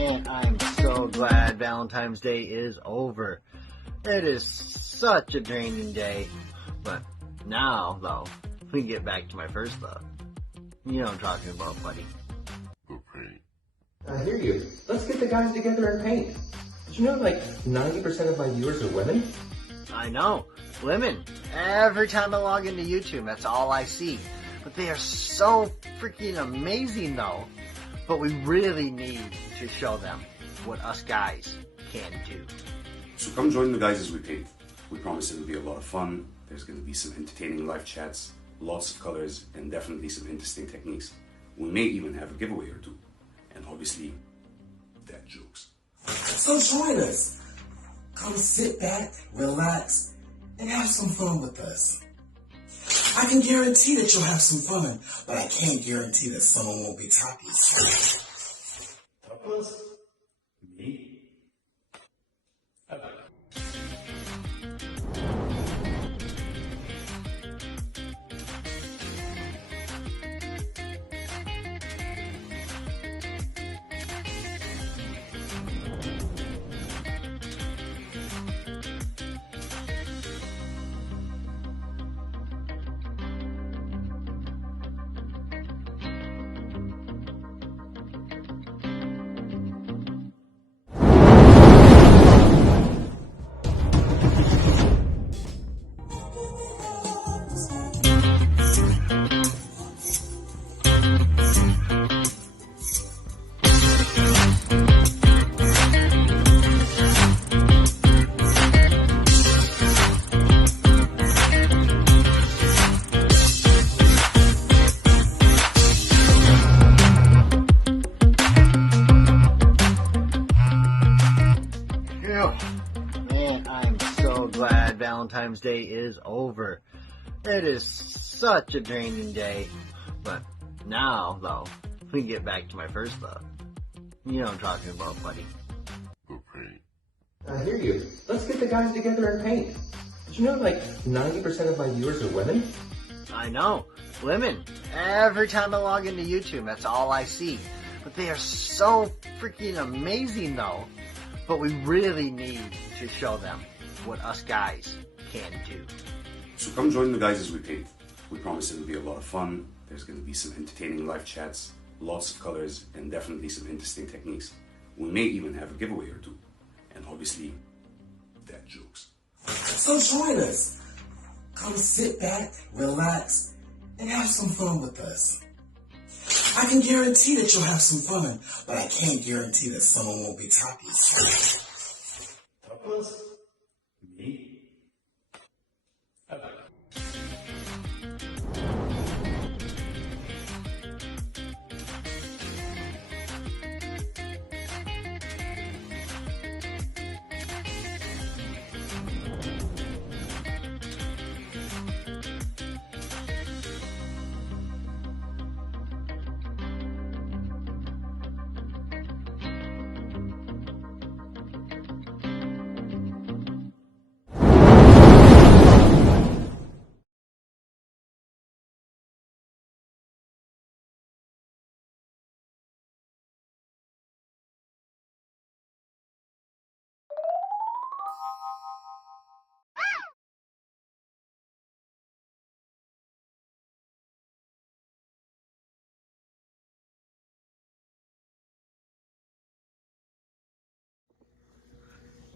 Man, I'm so glad Valentine's Day is over. It is such a draining day. But now, though, we get back to my first love. You know what I'm talking about, buddy. The paint. I hear you. Let's get the guys together and paint. Did you know like 90% of my viewers are women? I know. Women. Every time I log into YouTube, that's all I see. But they are so freaking amazing, though. But we really need to show them what us guys can do. So come join the guys as we paint. We promise it'll be a lot of fun. There's going to be some entertaining live chats, lots of colors, and definitely some interesting techniques. We may even have a giveaway or two. And obviously, dad jokes. So join us. Come sit back, relax, and have some fun with us. I can guarantee that you'll have some fun, but I can't guarantee that someone won't be topless. Topless? Me? Man, I'm so glad Valentine's Day is over. It is such a draining day. But now, though, we get back to my first love. You know what I'm talking about, buddy. The paint. I hear you. Let's get the guys together and paint. Did you know like 90% of my viewers are women? I know. Women. Every time I log into YouTube, that's all I see. But they are so freaking amazing, though. But we really need to show them what us guys can do. So come join the guys as we paint. We promise it'll be a lot of fun. There's going to be some entertaining live chats, lots of colors, and definitely some interesting techniques. We may even have a giveaway or two. And obviously, dad jokes. So join us. Come sit back, relax, and have some fun with us. I can guarantee that you'll have some fun, but I can't guarantee that someone won't be topless. Topless? Me?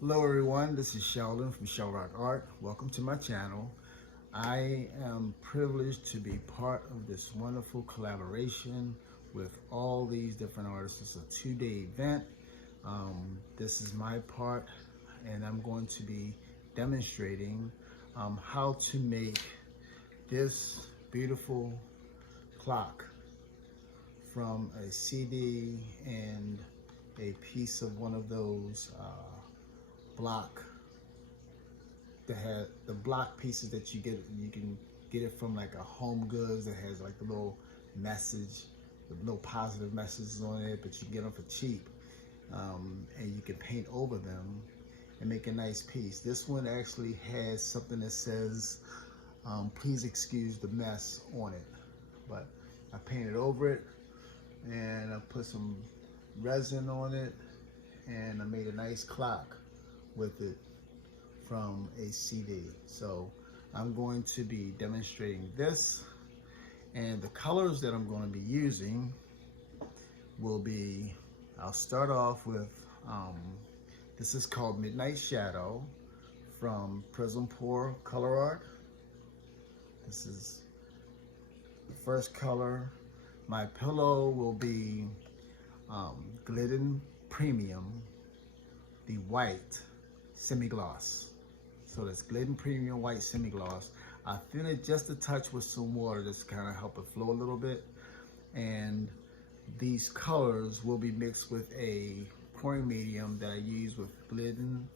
Hello everyone, this is Sheldon from ColourArte. Welcome to my channel. I am privileged to be part of this wonderful collaboration with all these different artists. It's a 2-day event. This is my part, and I'm going to be demonstrating how to make this beautiful clock from a CD and a piece of one of those block that had the block pieces that you can get it from like a Home Goods that has like the little message, the little positive messages on it, but you can get them for cheap, and you can paint over them and make a nice piece. This one actually has something that says please excuse the mess on it, but I painted over it and I put some resin on it and I made a nice clock with it from a CD. So I'm going to be demonstrating this, and the colors that I'm going to be using will be, I'll start off with, this is called Midnight Shadow from Prism Pour ColourArte. This is the first color. My pillow will be Glidden Premium, the white semi-gloss. So that's Glidden Premium white semi-gloss. I thin it just a touch with some water just to kind of help it flow a little bit. And these colors will be mixed with a pouring medium that I use with Glidden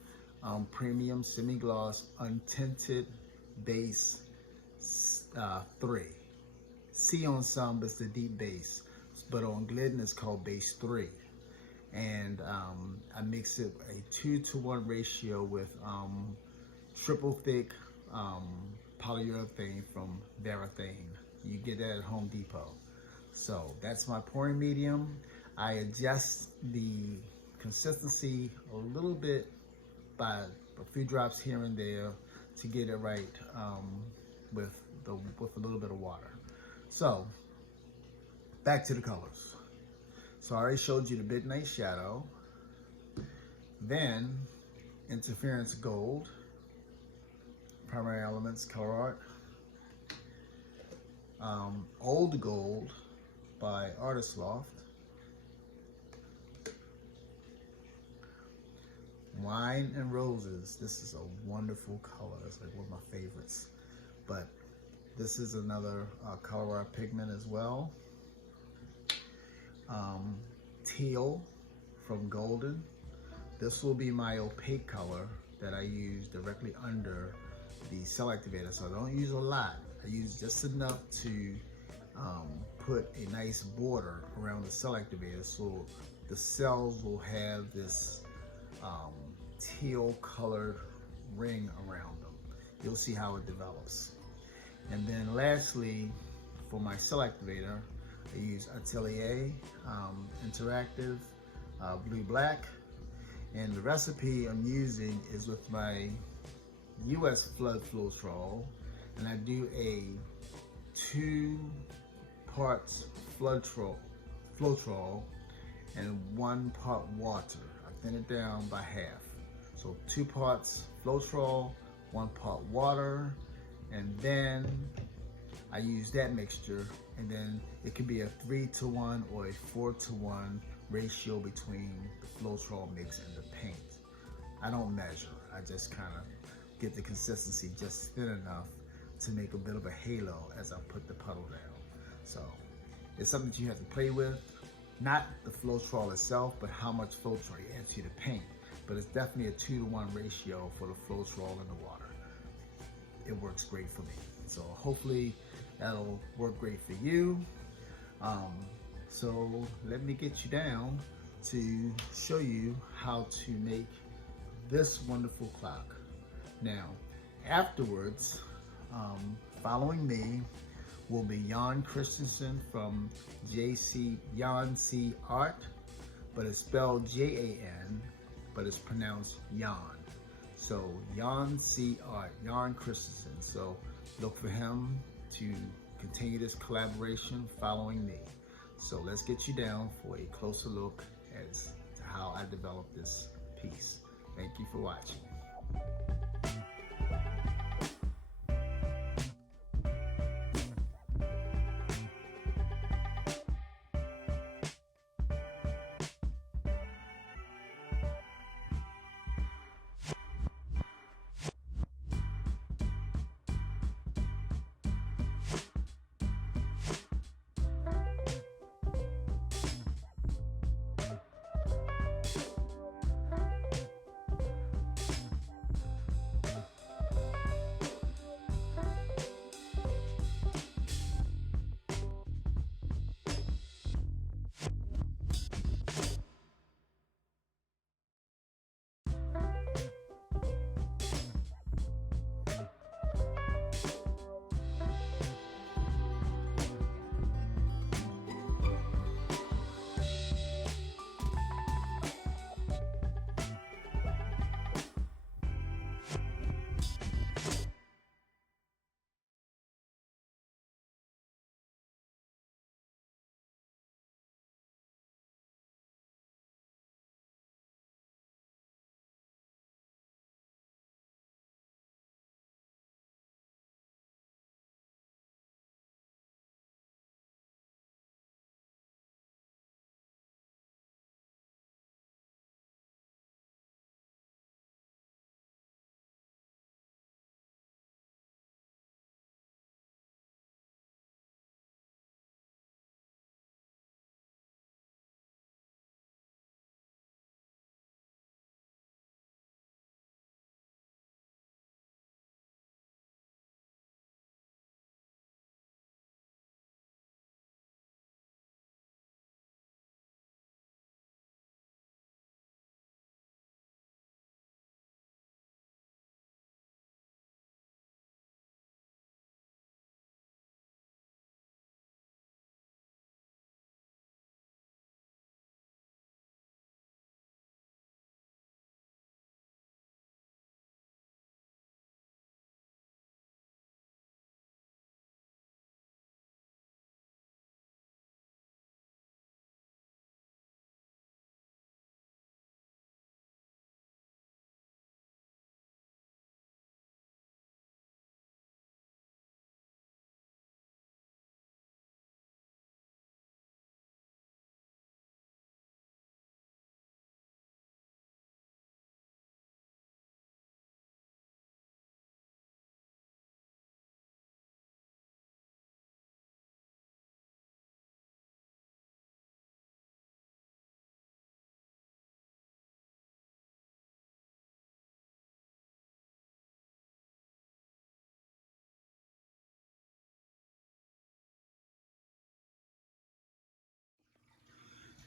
Premium Semi-Gloss Untinted Base 3. C on some, but it's the deep base. But on Glidden, it's called Base 3. And I mix it a 2-to-1 ratio with triple thick polyurethane from Varuthane. You get that at Home Depot. So that's my pouring medium. I adjust the consistency a little bit by a few drops here and there to get it right with a little bit of water. So back to the colors. So I already showed you the Midnight Shadow, then Interference Gold, Primary Elements ColourArte, Old Gold by Artist Loft, Wine and Roses. This is a wonderful color. It's like one of my favorites. But this is another ColourArte pigment as well. Teal from Golden. This will be my opaque color that I use directly under the cell activator. So I don't use a lot. I use just enough to put a nice border around the cell activator so the cells will have this teal colored ring around them. You'll see how it develops. And then lastly, for my cell activator, I use Atelier Interactive Blue Black. And the recipe I'm using is with my US Flood Floetrol. And I do a 2 parts floetrol and 1 part water. I thin it down by half. So 2 parts floetrol, 1 part water, and then I use that mixture, and then it could be a 3-to-1 or a 4-to-1 ratio between the floetrol mix and the paint. I don't measure. I just kind of get the consistency just thin enough to make a bit of a halo as I put the puddle down. So it's something that you have to play with. Not the floetrol itself, but how much floetrol you add to the paint. But it's definitely a 2-to-1 ratio for the floetrol and the water. It works great for me. So hopefully that'll work great for you. So let me get you down to show you how to make this wonderful clock. Now, afterwards, following me will be Jan Christensen from Jan C Art, but it's spelled Jan, but it's pronounced Jan. So Jan C Art, Jan Christensen. So look for him to continue this collaboration following me. So let's get you down for a closer look as to how I developed this piece. Thank you for watching.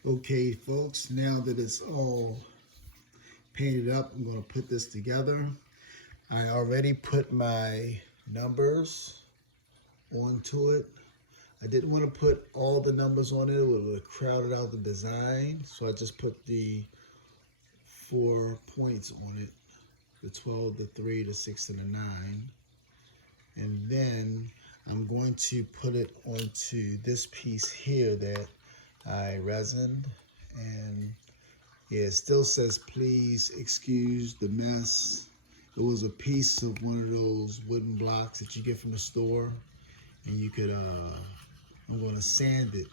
Okay, folks, now that it's all painted up, I'm going to put this together. I already put my numbers onto it. I didn't want to put all the numbers on it. It would have crowded out the design. So I just put the 4 points on it. The 12, the 3, the 6, and the 9. And then I'm going to put it onto this piece here that I resined. And yeah, it still says, please excuse the mess. It was a piece of one of those wooden blocks that you get from the store. And you could, I'm going to sand it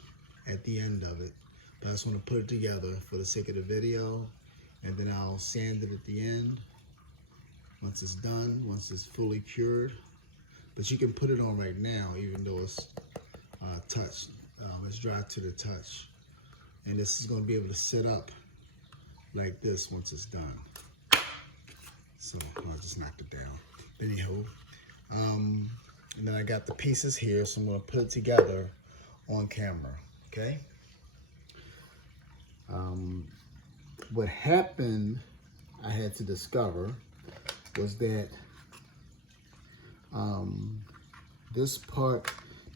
at the end of it. But I just want to put it together for the sake of the video. And then I'll sand it at the end once it's done, once it's fully cured. But you can put it on right now, even though it's touched. It's dry to the touch. And this is going to be able to sit up like this once it's done. So I just knocked it down. Anywho, and then I got the pieces here, so I'm going to put it together on camera, okay? What happened, I had to discover, was that this part,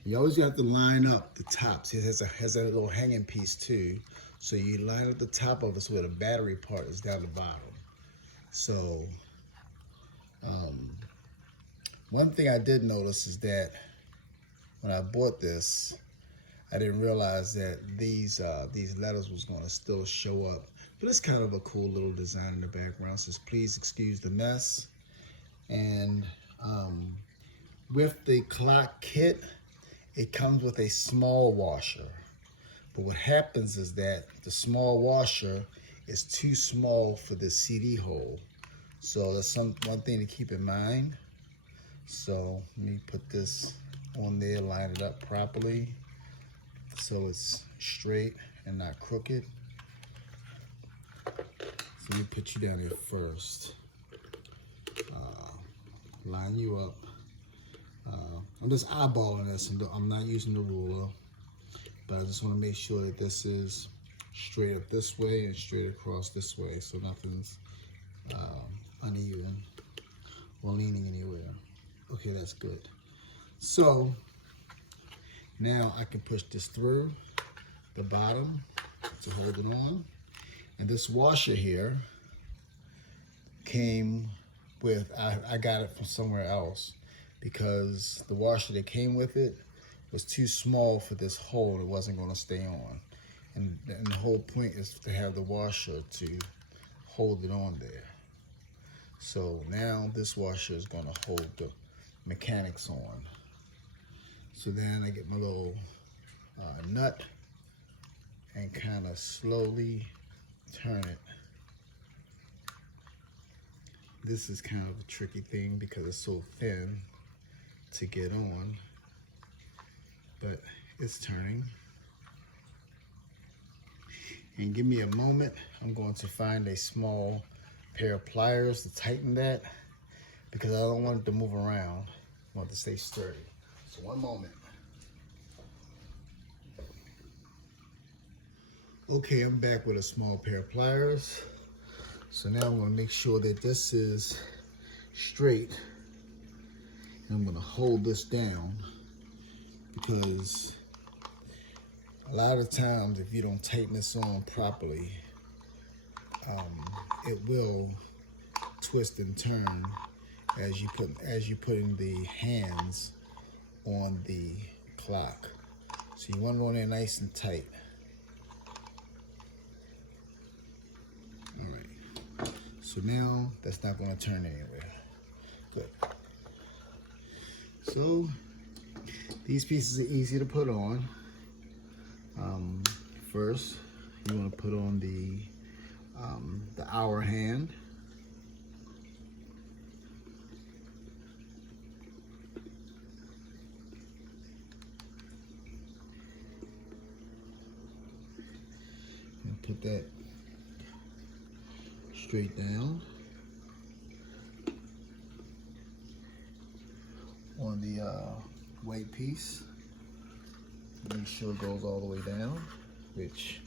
you always have to line up the tops. It has a little hanging piece too. So you line up the top of it so where the battery part is down the bottom. So one thing I did notice is that when I bought this, I didn't realize that these letters was going to still show up. But it's kind of a cool little design in the background. It says, please excuse the mess. And with the clock kit, it comes with a small washer. But what happens is that the small washer is too small for the CD hole. So that's one thing to keep in mind. So let me put this on there, line it up properly so it's straight and not crooked. So let me put you down here first. Line you up. I'm just eyeballing this, and I'm not using the ruler, but I just want to make sure that this is straight up this way and straight across this way, so nothing's uneven or leaning anywhere. Okay, that's good. So now I can push this through the bottom to hold it on. And this washer here came with, I got it from somewhere else because the washer that came with it was too small for this hole. It wasn't going to stay on. And the whole point is to have the washer to hold it on there. So now this washer is going to hold the mechanics on. So then I get my little nut and kind of slowly turn it. This is kind of a tricky thing because it's so thin to get on, but it's turning. And give me a moment, I'm going to find a small pair of pliers to tighten that because I don't want it to move around. I want it to stay sturdy. So one moment. Okay, I'm back with a small pair of pliers. So now I'm going to make sure that this is straight. And I'm going to hold this down because a lot of times if you don't tighten this on properly, it will twist and turn as you put in the hands on the clock. So you want it on there nice and tight. All right. So now that's not going to turn anywhere. Good. So these pieces are easy to put on. First, you want to put on the hour hand. And put that straight down on the white piece. Make sure it goes all the way down, which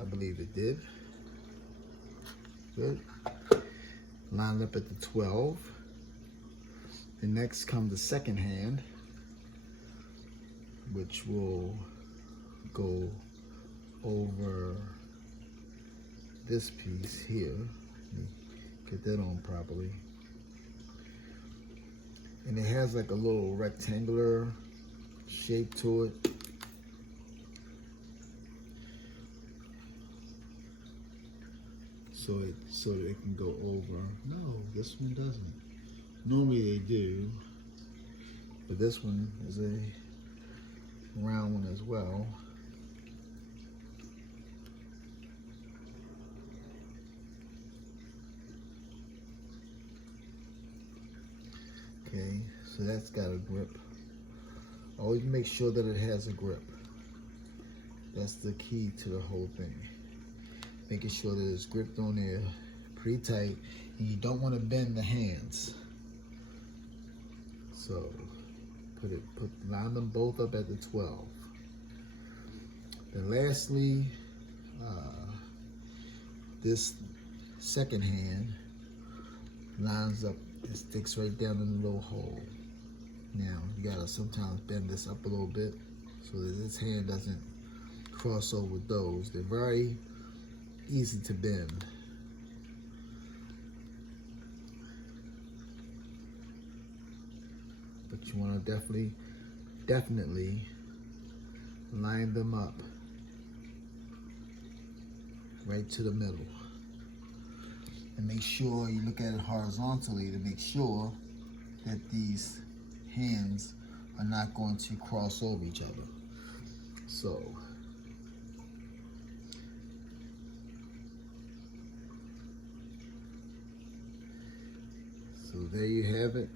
I believe it did. Good. Lined up at the 12. And next comes the second hand, which will go over this piece here. Let me get that on properly. And it has like a little rectangular shape to it. So it can go over. No, this one doesn't. Normally they do, but this one is a round one as well. Okay, so that's got a grip. Always make sure that it has a grip. That's the key to the whole thing. Making sure that it's gripped on there pretty tight, and you don't want to bend the hands. So line them both up at the 12. Then lastly, this second hand lines up and sticks right down in the little hole. Now you gotta sometimes bend this up a little bit so that this hand doesn't cross over those. They're very easy to bend. But you want to definitely line them up right to the middle. And make sure you look at it horizontally to make sure that these hands are not going to cross over each other. So there you have it.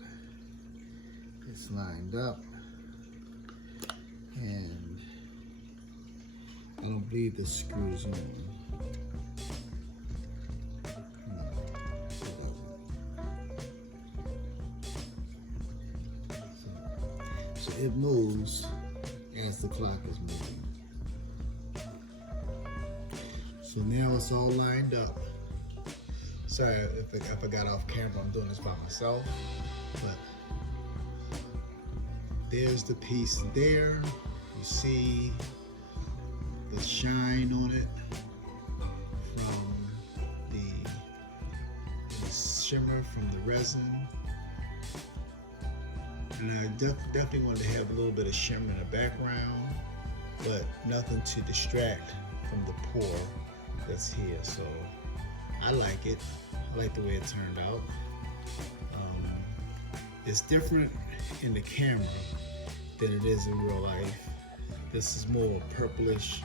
It's lined up, and I don't believe the screws in. So it moves as the clock is moving. So now it's all lined up. Sorry if I got off camera, I'm doing this by myself, but there's the piece there. You see the shine on it from the shimmer from the resin. And I definitely wanted to have a little bit of shimmer in the background, but nothing to distract from the pour that's here. So I like it. I like the way it turned out. It's different in the camera than it is in real life. This is more purplish,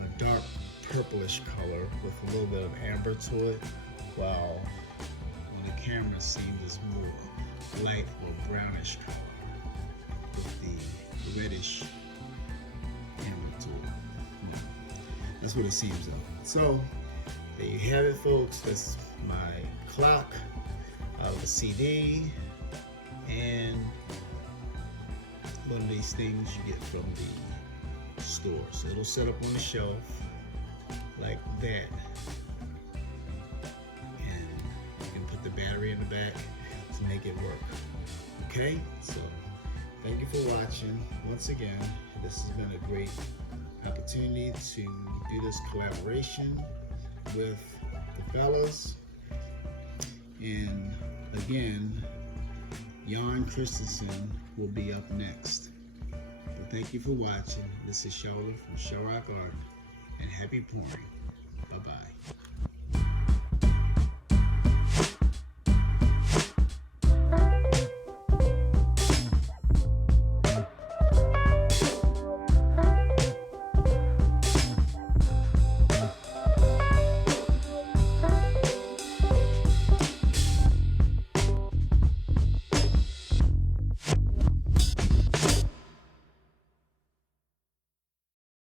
a dark purplish color with a little bit of amber to it, while on the camera it seems it's more light or brownish color with the reddish amber to it. That's what it seems though. So there you have it, folks. That's my clock, the CD, and one of these things you get from the store. So it'll set up on the shelf like that, and you can put the battery in the back to make it work. Okay, so thank you for watching. Once again, this has been a great opportunity to do this collaboration with the fellas. And again, Jan Christensen will be up next. But thank you for watching. This is Charlotte from ColourArte, and happy pouring.